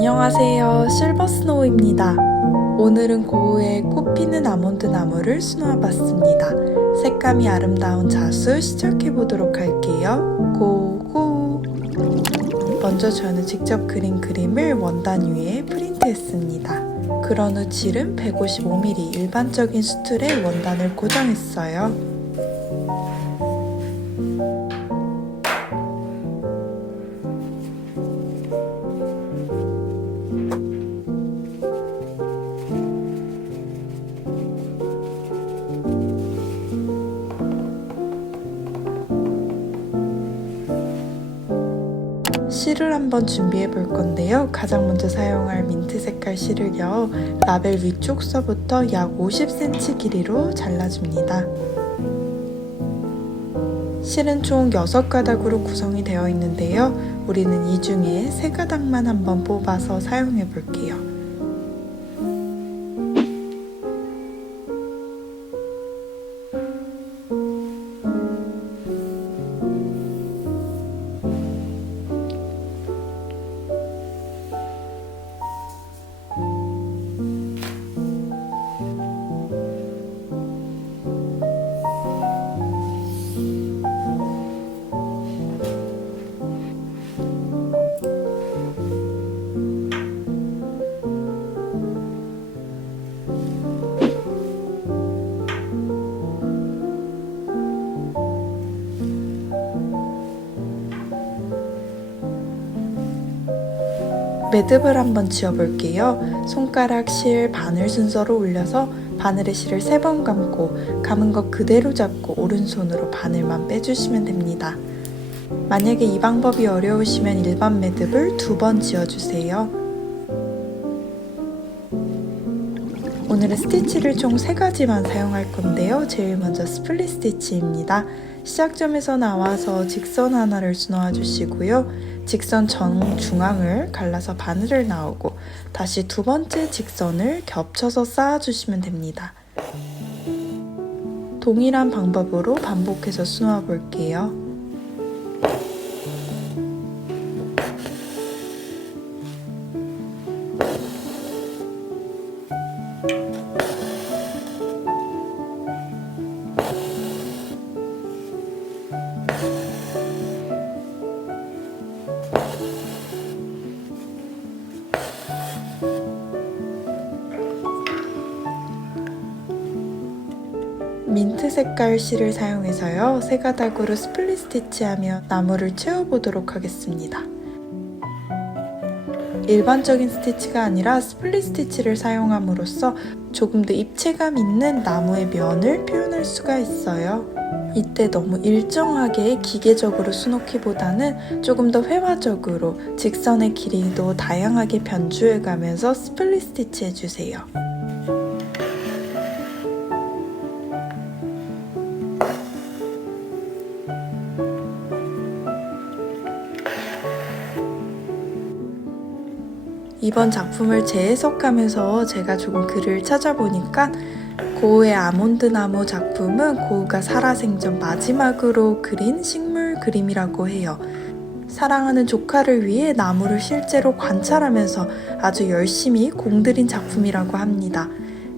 안녕하세요. 실버스노우입니다. 오늘은 고우의 꽃피는 아몬드 나무를 수놓아봤습니다. 색감이 아름다운 자수 시작해보도록 할게요. 고고! 먼저 저는 직접 그린 그림을 원단 위에 프린트했습니다. 그런 후 질은 155mm 일반적인 수틀에 원단을 고정했어요. 실을 한번 준비해 볼 건데요. 가장 먼저 사용할 민트 색깔 실을요. 라벨 위쪽 서부터 약 50cm 길이로 잘라줍니다. 실은 총 6가닥으로 구성이 되어 있는데요. 우리는 이 중에 3가닥만 한번 뽑아서 사용해 볼게요. 매듭을 한번 지어볼게요. 손가락 실 바늘 순서로 올려서 바늘에 실을 3번 감고 감은 것 그대로 잡고 오른손으로 바늘만 빼주시면 됩니다. 만약에 이 방법이 어려우시면 일반 매듭을 2번 지어주세요. 오늘은 스티치를 총 3가지만 사용할 건데요. 제일 먼저 스플릿 스티치입니다. 시작점에서 나와서 직선 하나를 수놓아 주시고요. 직선 정중앙을 갈라서 바늘을 나오고 다시 2번째 직선을 겹쳐서 쌓아주시면 됩니다. 동일한 방법으로 반복해서 수놓아 볼게요. 민트 색깔 실을 사용해서요. 3가닥으로 스플릿 스티치하며 나무를 채워보도록 하겠습니다. 일반적인 스티치가 아니라 스플릿 스티치를 사용함으로써 조금 더 입체감 있는 나무의 면을 표현할 수가 있어요. 이때 너무 일정하게 기계적으로 수놓기보다는 조금 더 회화적으로 직선의 길이도 다양하게 변주해가면서 스플릿 스티치 해주세요. 이번 작품을 재해석하면서 제가 조금 글을 찾아보니까 고우의 아몬드 나무 작품은 고우가 살아생전 마지막으로 그린 식물 그림이라고 해요. 사랑하는 조카를 위해 나무를 실제로 관찰하면서 아주 열심히 공들인 작품이라고 합니다.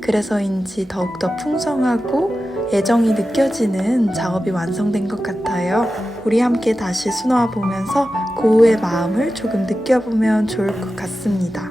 그래서인지 더욱더 풍성하고 애정이 느껴지는 작업이 완성된 것 같아요. 우리 함께 다시 수놓아 보면서 고우의 마음을 조금 느껴보면 좋을 것 같습니다.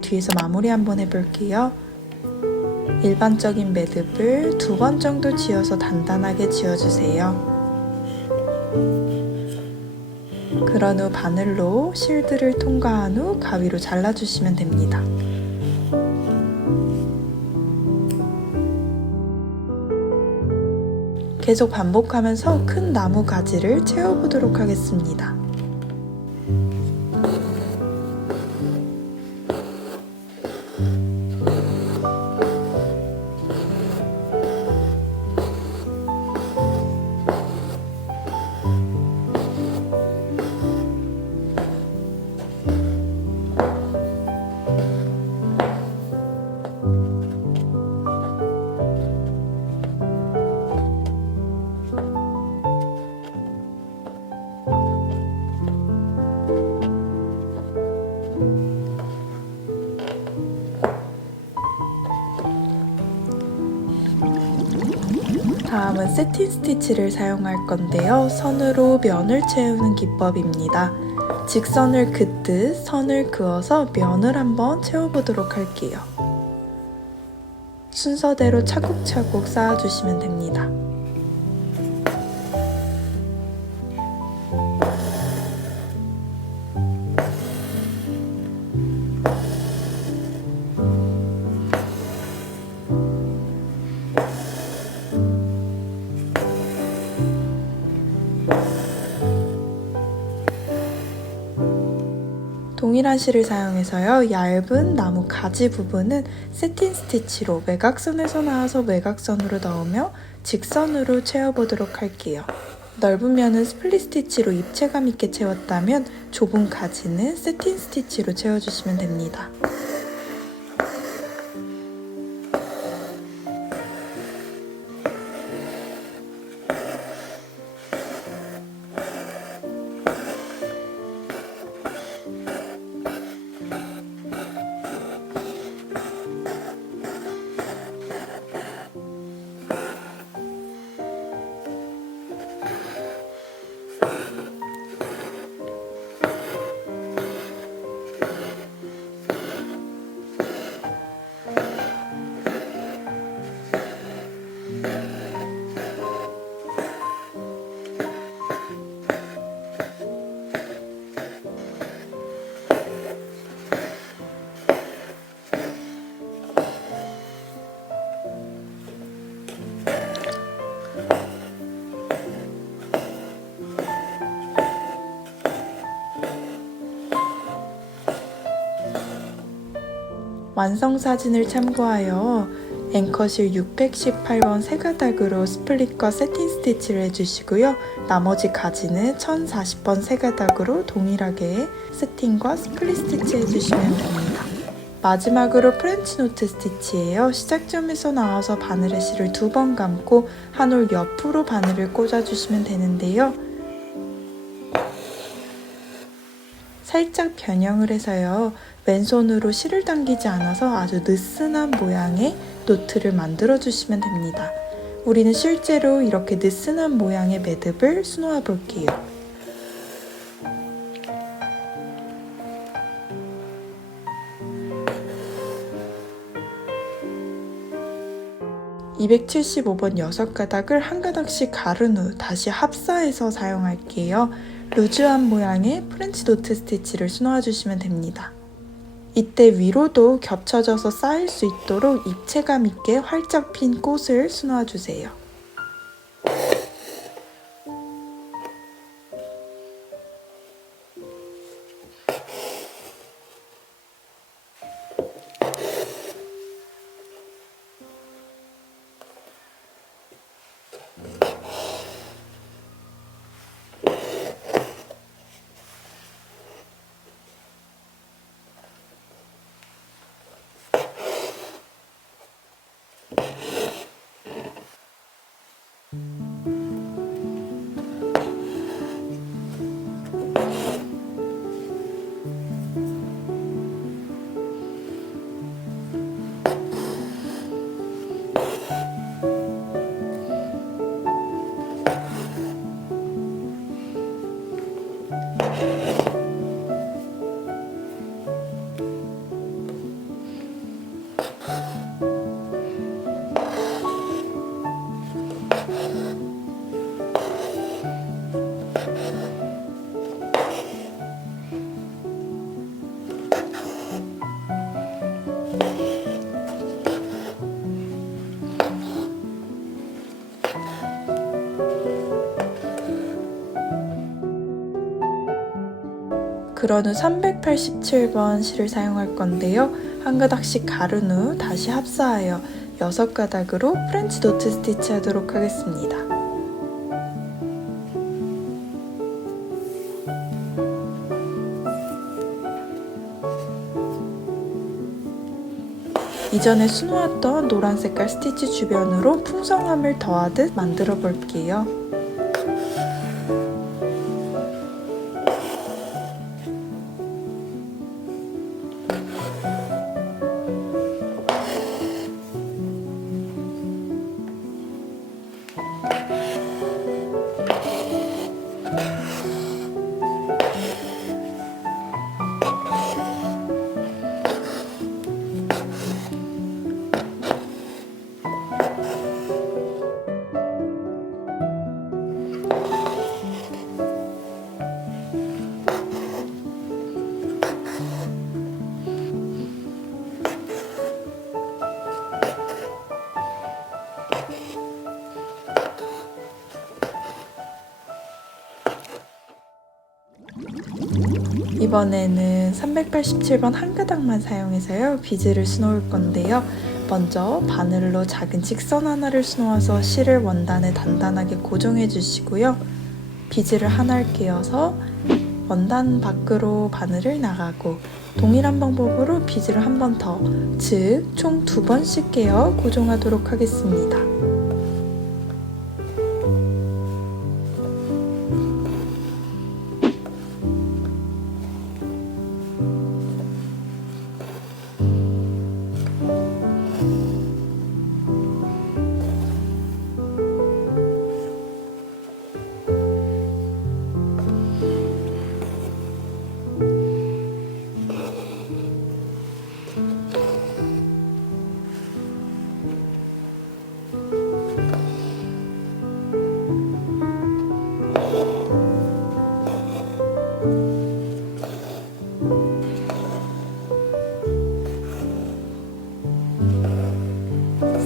뒤에서 마무리 한번 해볼게요. 일반적인 매듭을 2번 정도 지어서 단단하게 지어주세요. 그런 후 바늘로 실드를 통과한 후 가위로 잘라주시면 됩니다. 계속 반복하면서 큰 나무 가지를 채워보도록 하겠습니다. 다음은 세틴 스티치를 사용할 건데요. 선으로 면을 채우는 기법입니다. 직선을 긋듯 선을 그어서 면을 한번 채워보도록 할게요. 순서대로 차곡차곡 쌓아주시면 됩니다. 동일한 실을 사용해서요. 얇은 나무 가지 부분은 세틴 스티치로 외곽선에서 나와서 외곽선으로 넣으며 직선으로 채워보도록 할게요. 넓은 면은 스플릿 스티치로 입체감 있게 채웠다면 좁은 가지는 세틴 스티치로 채워주시면 됩니다. 완성 사진을 참고하여 앵커실 618번 세 가닥으로 스플릿과 세틴 스티치를 해주시고요. 나머지 가지는 1040번 세 가닥으로 동일하게 세팅과 스플릿 스티치 해주시면 됩니다. 마지막으로 프렌치 노트 스티치예요. 시작점에서 나와서 바늘의 실을 2번 감고 한 올 옆으로 바늘을 꽂아주시면 되는데요. 살짝 변형을 해서요. 왼손으로 실을 당기지 않아서 아주 느슨한 모양의 노트를 만들어 주시면 됩니다. 우리는 실제로 이렇게 느슨한 모양의 매듭을 수놓아 볼게요. (275번) 6가닥을 한 가닥씩 가른 후 다시 합사해서 사용할게요. 루즈한 모양의 프렌치 노트 스티치를 수놓아 주시면 됩니다. 이때 위로도 겹쳐져서 쌓일 수 있도록 입체감 있게 활짝 핀 꽃을 수놓아 주세요. 그런 후 387번 실을 사용할 건데요. 한 가닥씩 가른 후 다시 합사하여 6가닥으로 프렌치 노트 스티치 하도록 하겠습니다. 이전에 수놓았던 노란 색깔 스티치 주변으로 풍성함을 더하듯 만들어 볼게요. 이번에는 387번 한 가닥만 사용해서요. 비즈를 수놓을 건데요. 먼저 바늘로 작은 직선 하나를 수놓아서 실을 원단에 단단하게 고정해 주시고요. 비즈를 하나를 끼워서 원단 밖으로 바늘을 나가고 동일한 방법으로 비즈를 한 번 더, 즉 총 2번씩 끼워 고정하도록 하겠습니다.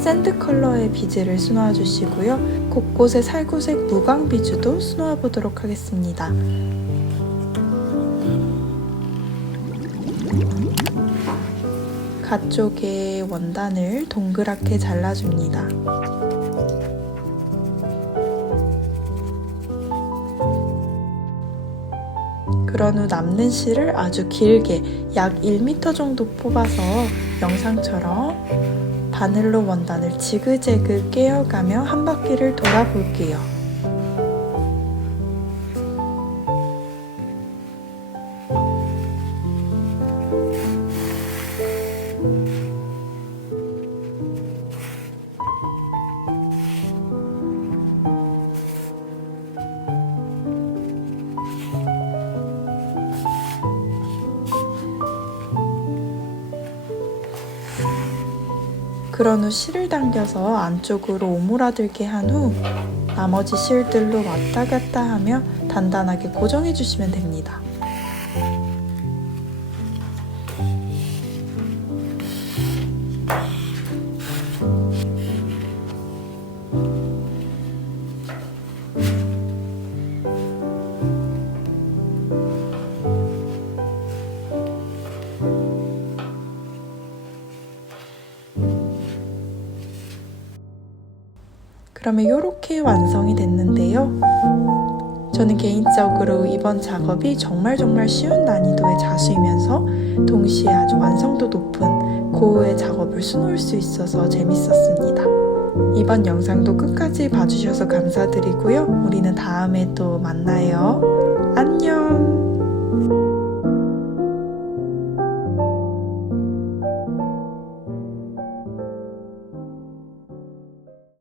샌드 컬러의 비즈를 수놓아 주시고요. 곳곳에 살구색 무광 비즈도 수놓아 보도록 하겠습니다. 가쪽에 원단을 동그랗게 잘라줍니다. 그런 후 남는 실을 아주 길게 약 1m 정도 뽑아서 영상처럼 바늘로 원단을 지그재그 깨어가며 한 바퀴를 돌아볼게요. 그런 후 실을 당겨서 안쪽으로 오므라들게 한 후 나머지 실들로 왔다 갔다 하며 단단하게 고정해 주시면 됩니다. 그러면 이렇게 완성이 됐는데요. 저는 개인적으로 이번 작업이 정말 쉬운 난이도의 자수이면서 동시에 아주 완성도 높은 고흐의 작업을 수놓을 수 있어서 재밌었습니다. 이번 영상도 끝까지 봐주셔서 감사드리고요. 우리는 다음에 또 만나요. 안녕!